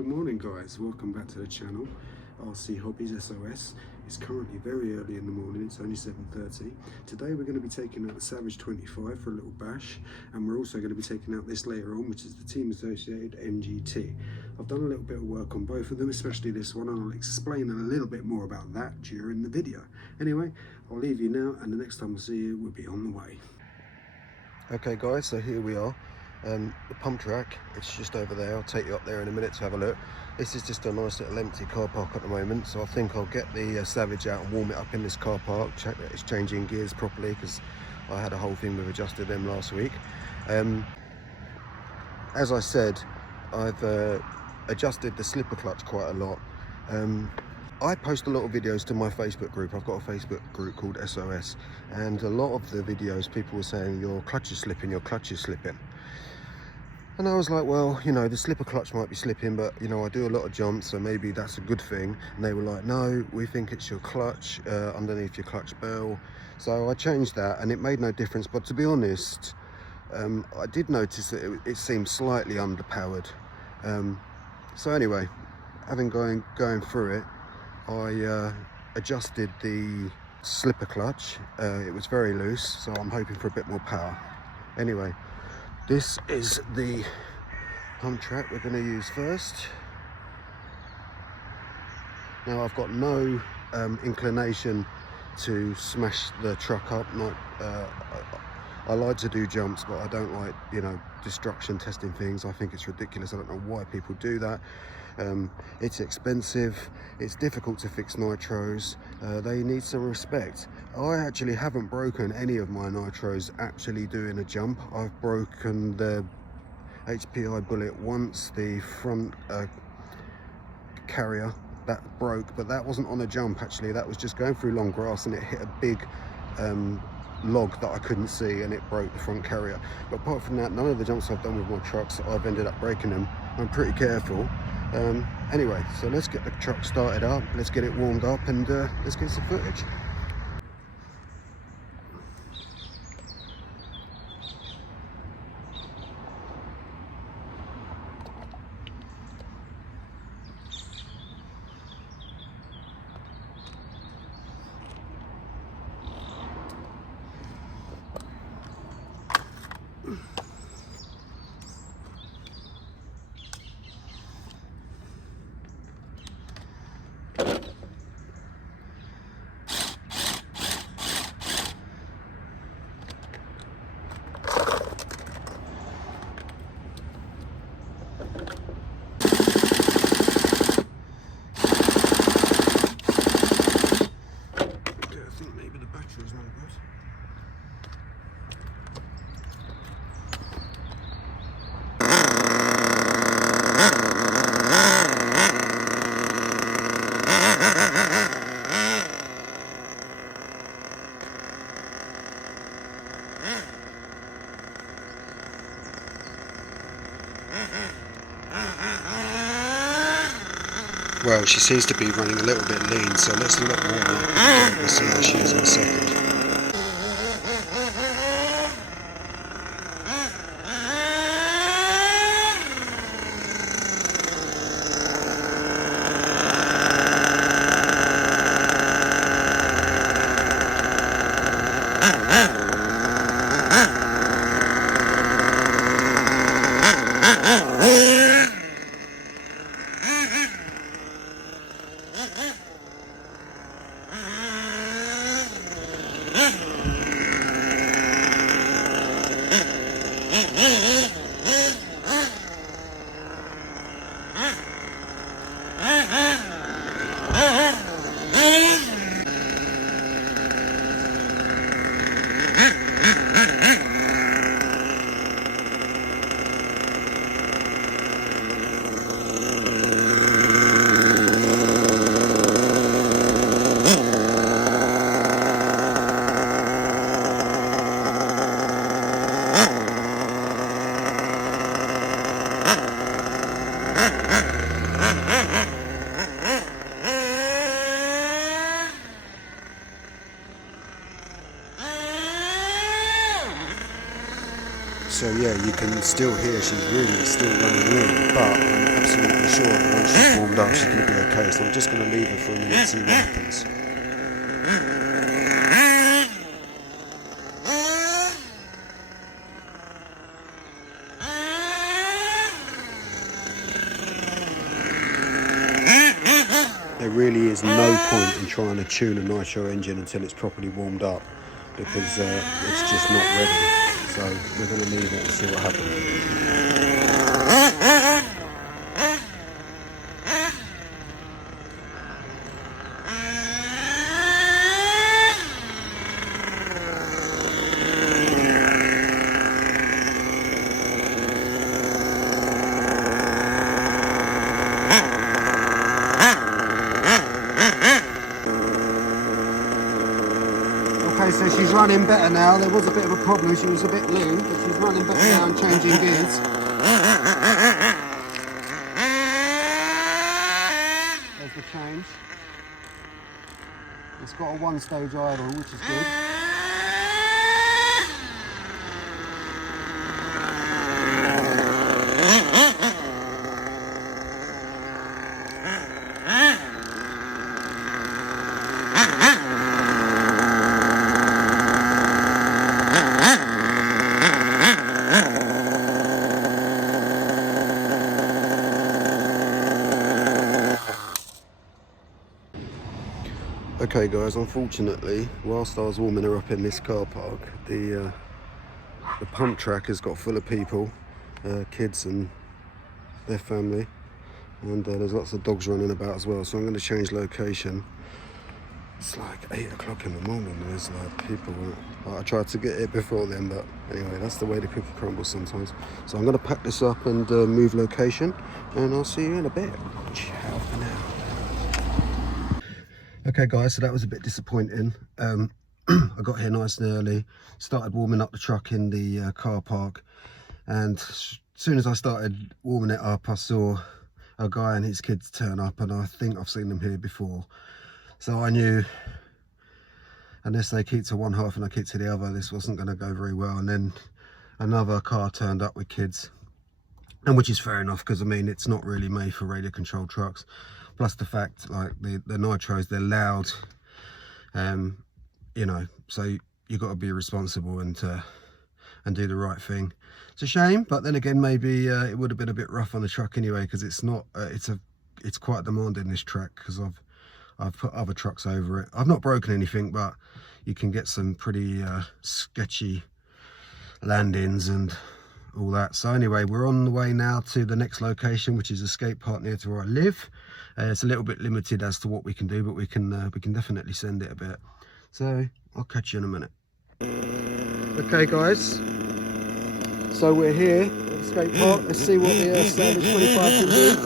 Good morning guys, welcome back to the channel. RC Hobbies SOS. It's currently very early in the morning, it's only 7:30. Today we're going to be taking out the Savage 25 for a little bash, and we're also going to be taking out this later on, which is the team associated MGT. I've done a little bit of work on both of them, especially this one, and I'll explain a little bit more about that during the video. Anyway, I'll leave you now, and the next time I see you will be on the way. Okay guys, so here we are. The pump track, it's just over there. I'll take you up there in a minute to have a look. This is just a nice little empty car park at the moment, so I think I'll get the Savage out and warm it up in this car park, check that it's changing gears properly, because I had a whole thing with adjusted them last week. As I said, I've adjusted the slipper clutch quite a lot. I post a lot of videos to my Facebook group. I've got a Facebook group called SOS, and a lot of the videos people were saying your clutch is slipping, your clutch is slipping. And I was like, well, you know, the slipper clutch might be slipping, but you know, I do a lot of jumps, so maybe that's a good thing. And they were like, no, we think it's your clutch underneath your clutch bell. So I changed that and it made no difference. But to be honest, I did notice that it seemed slightly underpowered. So anyway, having going through it, I adjusted the slipper clutch. It was very loose, so I'm hoping for a bit more power. Anyway, this is the pump track we're going to use first. Now I've got no inclination to smash the truck up. I like to do jumps, but I don't like, you know, destruction testing things. I think it's ridiculous. I don't know why people do that. It's expensive, it's difficult to fix nitros, they need some respect. I actually haven't broken any of my nitros actually doing a jump. I've broken the HPI bullet once, the front carrier, that broke, but that wasn't on a jump actually, that was just going through long grass and it hit a big log that I couldn't see and it broke the front carrier. But apart from that, none of the jumps I've done with my trucks, I've ended up breaking them. I'm pretty careful. Anyway, so let's get the truck started up, let's get it warmed up, and let's get some footage. Well, she seems to be running a little bit lean, so let's let her warm up. We'll see how she is in a second. So yeah, you can still hear she's really still running lean, but I'm absolutely sure that once she's warmed up she's going to be okay. So I'm just going to leave her for a minute and see what happens. There really is no point in trying to tune a nitro engine until it's properly warmed up, because it's just not ready. So we're going to leave it and see what happens. Okay, so she's running better now. There was a bit of a problem, she was a bit lean, but she's running better now and changing gears. There's the change. It's got a one-stage idle, which is good. Okay guys, unfortunately, whilst I was warming her up in this car park, the pump track has got full of people, kids and their family, and there's lots of dogs running about as well, so I'm going to change location. It's like 8 o'clock in the morning, and there's like people. I tried to get it before then, but anyway, that's the way the cookie crumbles sometimes. So I'm going to pack this up and move location, and I'll see you in a bit. Ciao for now. Okay guys, so that was a bit disappointing. I got here nice and early, started warming up the truck in the car park, and as soon as I started warming it up, I saw a guy and his kids turn up, and I think I've seen them here before. So I knew, unless they keep to one half and I keep to the other, this wasn't going to go very well. And then another car turned up with kids, and which is fair enough, because I mean, it's not really made for radio controlled trucks. Plus the fact, like the nitros, they're loud, you know, so you've got to be responsible and do the right thing. It's a shame, but then again, maybe it would have been a bit rough on the truck anyway, because it's not, it's quite demanding, this track, because I've put other trucks over it. I've not broken anything, but you can get some pretty sketchy landings and all that. So anyway, we're on the way now to the next location, which is a skate park near to where I live. It's a little bit limited as to what we can do, but we can definitely send it a bit. So I'll catch you in a minute. Okay guys, so we're here at the skate park. Let's see what the standard 25 can do.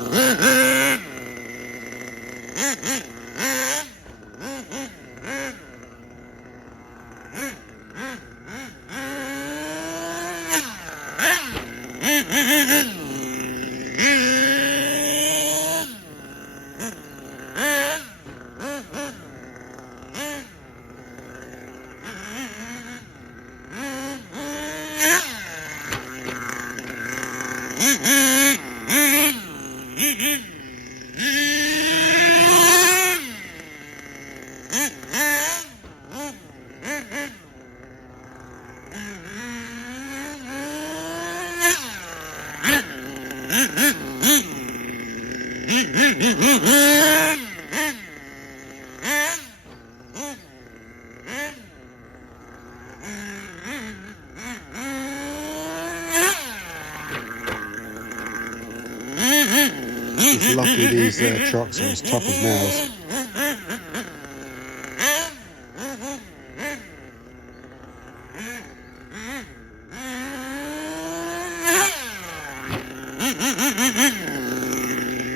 It's lucky these trucks are as tough as nails.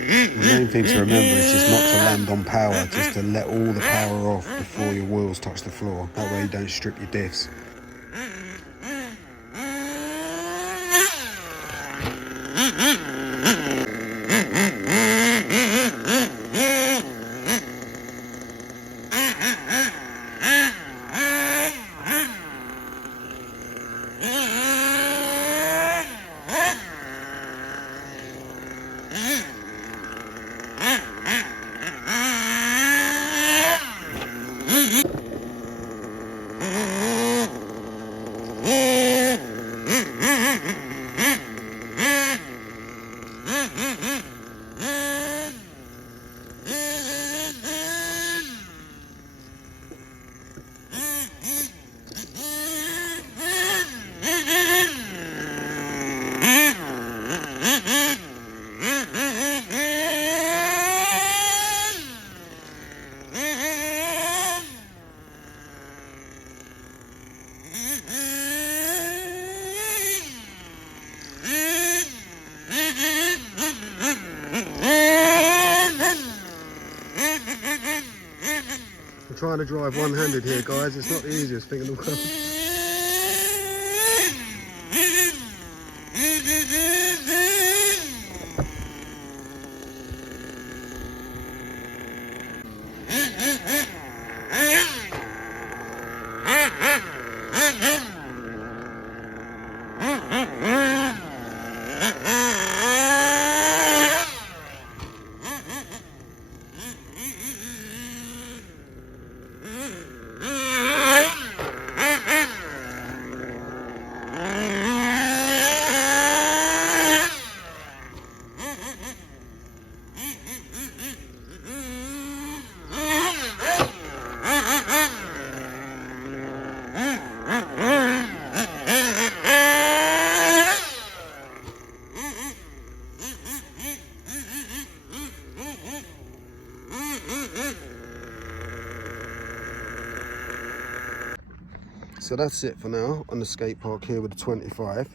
The main thing to remember is just not to land on power, just to let all the power off before your wheels touch the floor. That way you don't strip your diffs. trying to drive one-handed here, guys. It's not the easiest thing in the world. So that's it for now on the skate park here with the 25.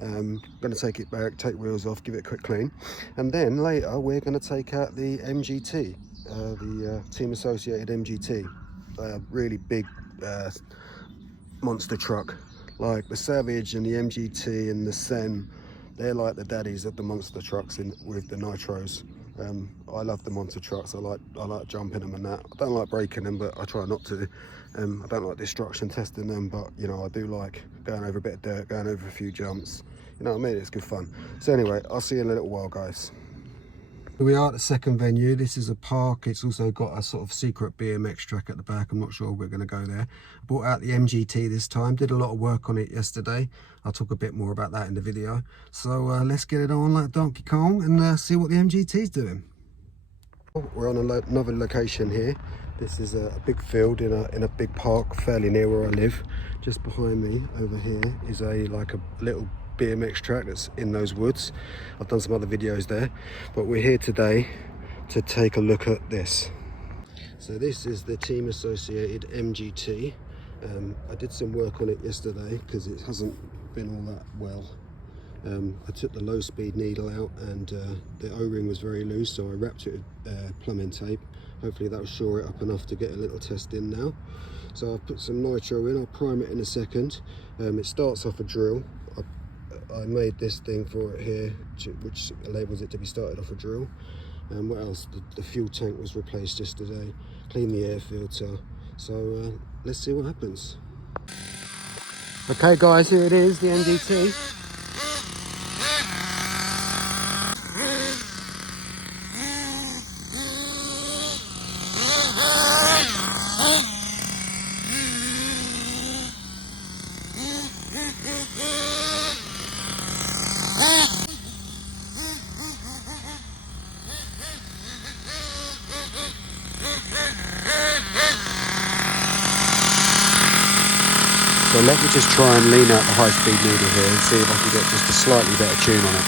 Going to take it back, take wheels off, give it a quick clean, and then later we're going to take out the MGT, the team associated MGT, really big monster truck, like the Savage and the MGT and the Sen. They're like the daddies of the monster trucks with the nitros. I love the monster trucks. I like jumping them and that. I don't like breaking them, but I try not to. I don't like destruction testing them, but you know, I do like going over a bit of dirt, going over a few jumps. You know what I mean? It's good fun. So anyway, I'll see you in a little while, guys. Here we are at the second venue. This is a park. It's also got a sort of secret BMX track at the back. I'm not sure we're going to go there. Brought out the MGT this time. Did a lot of work on it yesterday. I'll talk a bit more about that in the video. So let's get it on like Donkey Kong and see what the MGT's doing. We're on another location here. This is a big field in a big park fairly near where I live. Just behind me over here is like a little BMX track that's in those woods. I've done some other videos there, but we're here today to take a look at this. So this is the team associated MGT. I did some work on it yesterday because it hasn't been all that well. I took the low speed needle out and the O-ring was very loose, so I wrapped it with plumbing tape. Hopefully that will shore it up enough to get a little test in now. So I've put some nitro in. I'll prime it in a second. It starts off a drill. I made this thing for it here, which enables it to be started off a drill. And what else? The fuel tank was replaced yesterday. Clean the air filter. So let's see what happens. Okay guys, here it is, the MGT. So let me just try and lean out the high-speed needle here and see if I can get just a slightly better tune on it.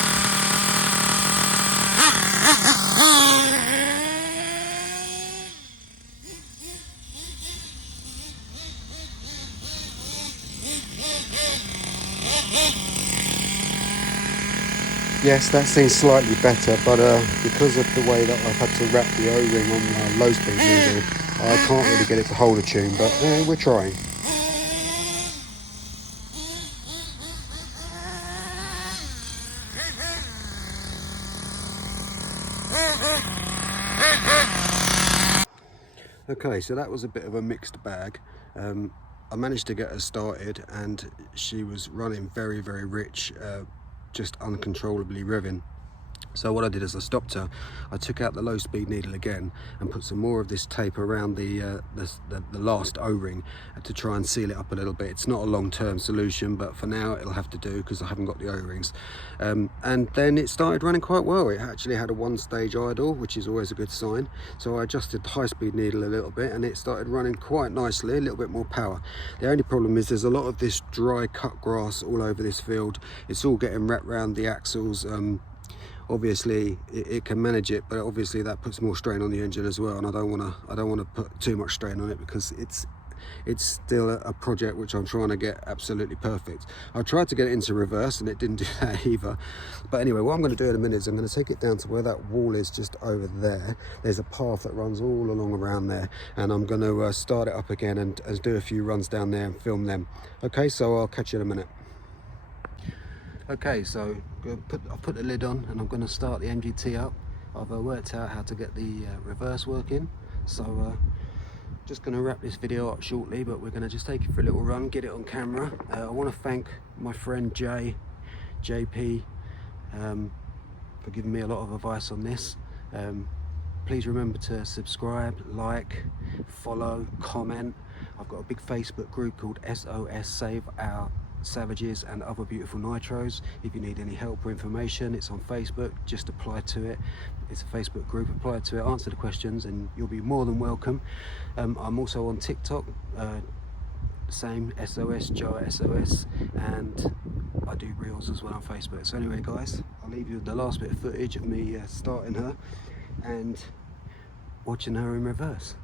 Yes, that seems slightly better, but because of the way that I've had to wrap the O-ring on the low-speed needle, I can't really get it to hold a tune, but we're trying. Okay, so that was a bit of a mixed bag. I managed to get her started and she was running very, very rich, just uncontrollably revving. So what I did is I stopped her, I took out the low speed needle again and put some more of this tape around the last O-ring to try and seal it up a little bit. It's not a long-term solution, but for now it'll have to do because I haven't got the O-rings. And then it started running quite well. It actually had a one-stage idle, which is always a good sign. So I adjusted the high-speed needle a little bit and it started running quite nicely, a little bit more power. The only problem is there's a lot of this dry cut grass all over this field. It's all getting wrapped around the axles. Obviously it can manage it, but obviously that puts more strain on the engine as well, and I don't want to put too much strain on it because it's still a project which I'm trying to get absolutely perfect. I tried to get it into reverse and it didn't do that either. But anyway, what I'm going to do in a minute is I'm going to take it down to where that wall is, just over there. There's a path that runs all along around there, and I'm going to start it up again and do a few runs down there and film them. Okay, so I'll catch you in a minute. Okay, so I've put the lid on and I'm going to start the MGT up. I've worked out how to get the reverse working, so just going to wrap this video up shortly, but we're going to just take it for a little run, get it on camera. I want to thank my friend JP for giving me a lot of advice on this. Please remember to subscribe, like, follow, comment. I've got a big Facebook group called SOS Save Our Savages and Other Beautiful Nitros. If you need any help or information, it's on Facebook. Just apply to it. It's a Facebook group. Apply to it, answer the questions, and you'll be more than welcome. I'm also on TikTok, same, SOS Joe at SOS, and I do reels as well on Facebook. So anyway, guys, I'll leave you with the last bit of footage of me starting her and watching her in reverse.